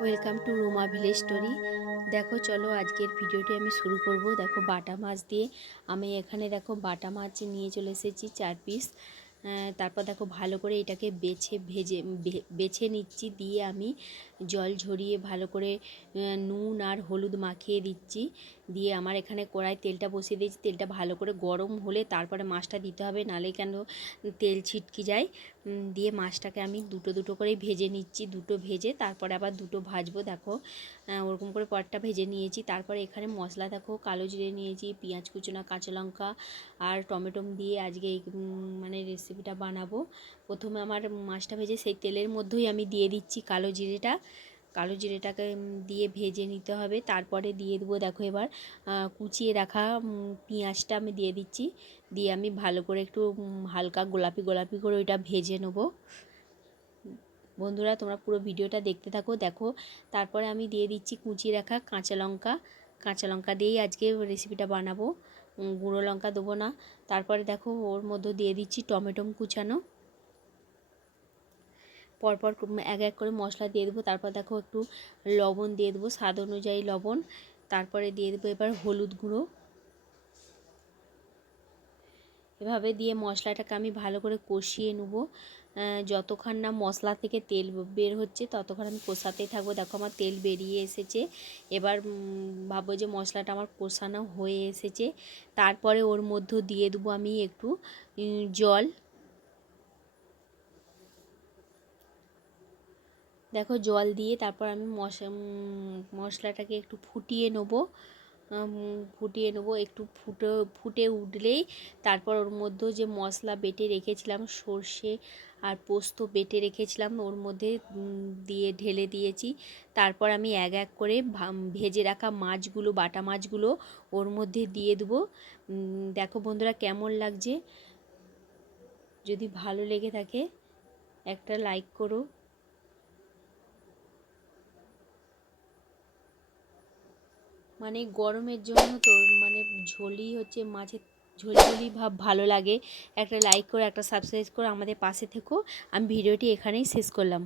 Welcome to Ruma village story. দেখো, চলো আজকের ভিডিওটি আমি শুরু করব। দেখো, বাটা মাছ দিয়ে আমি এখানে দেখো বাটা মাছ নিয়ে চলে এসেছি চার পিস। তারপর দেখো ভালো করে এটাকে বেছে, ভেজে বেছে নিচ্ছি। দিয়ে আমি জল ঝরিয়ে ভালো করে নুন আর হলুদ মাখিয়ে দিচ্ছি। দিয়ে আমার এখানে কড়াই তেলটা বসিয়ে দিয়েছি। তেলটা ভালো করে গরম হলে তারপরে মাছটা দিতে হবে, নালে কেন তেল ছিটকে যায়। দিয়ে মাছটাকে আমি দুটো দুটো করেই ভেজে নিচ্ছি। দুটো ভেজে তারপরে আবার দুটো ভাজবো, দেখো। ওরকম করে পরটা ভেজে নিয়েছি। তারপরে এখানে মশলা, দেখো, কালো জিরে নিয়েছি, পেঁয়াজ কুচোনা, কাঁচা লঙ্কা আর টমেটো দিয়ে আজকে এই মানে রেসিপিটা বানাবো। প্রথমে আমার মাছটা ভেজে সেই তেলের মধ্যেই আমি দিয়ে দিচ্ছি কালো জিরেটা। কালো জিরেটাকে দিয়ে ভেজে নিতে হবে। তারপরে দিয়ে দেবো দেখো এবার কুচিয়ে রাখা পেঁয়াজটা আমি দিয়ে দিচ্ছি। দিয়ে আমি ভালো করে একটু হালকা গোলাপি গোলাপি করে ওইটা ভেজে নেব। বন্ধুরা, তোমরা পুরো ভিডিওটা দেখতে থাকো, দেখো। তারপরে আমি দিয়ে দিচ্ছি কুচিয়ে রাখা কাঁচা লঙ্কা। কাঁচা লঙ্কা দিয়েই আজকে রেসিপিটা বানাবো। গুঁড়ো লঙ্কা দেবো না। তারপরে দেখো, ওর মধ্যে দিয়ে দিচ্ছি টমেটো কুচানো। পরপর এক এক করে মশলা দিয়ে দেবো। তারপর দেখো একটু লবণ দিয়ে দেবো, স্বাদ অনুযায়ী লবণ। তারপরে দিয়ে দেবো এবার হলুদ গুঁড়ো। এভাবে দিয়ে মশলাটাকে আমি ভালো করে কষিয়ে নেব। যতক্ষণ না মশলা থেকে তেল বের হচ্ছে, ততক্ষণ আমি কষাতেই থাকব। দেখো আমার তেল বেরিয়ে এসেছে। এবার ভাবো যে মশলাটা আমার কষানো হয়ে এসেছে। তারপরে ওর মধ্যে দিয়ে দেবো আমি একটু জল। দেখো জল দিয়ে তারপর আমি মশা মশলাটাকে একটু ফুটিয়ে নেব। ফুটিয়ে নেব, একটু ফুটে ফুটে উঠলেই তারপর ওর মধ্যে যে মশলা বেটে রেখেছিলাম, সর্ষে আর পোস্ত বেটে রেখেছিলাম, ওর মধ্যে দিয়ে ঢেলে দিয়েছি। তারপর আমি এক এক করে ভেজে রাখা মাছগুলো, বাটা মাছগুলো ওর মধ্যে দিয়ে দেবো। দেখো বন্ধুরা কেমন লাগছে? যদি ভালো লেগে থাকে, একটা লাইক করো। মানে গরমের জন্য তো মানে ঝোলি হচ্ছে মাছের ঝোলঝুলি ভাব ভালো লাগে। একটা লাইক করে, একটা সাবস্ক্রাইব করে আমাদের পাশে থেকো। আমি ভিডিওটি এখানেই শেষ করলাম।